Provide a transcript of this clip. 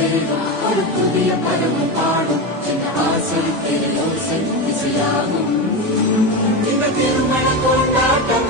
சேரும் ஒரு புதிய பருவம் பாடும் இந்த ஆசை திரையோசை இசையாகும் இந்த திருமண கொண்டாட்டம்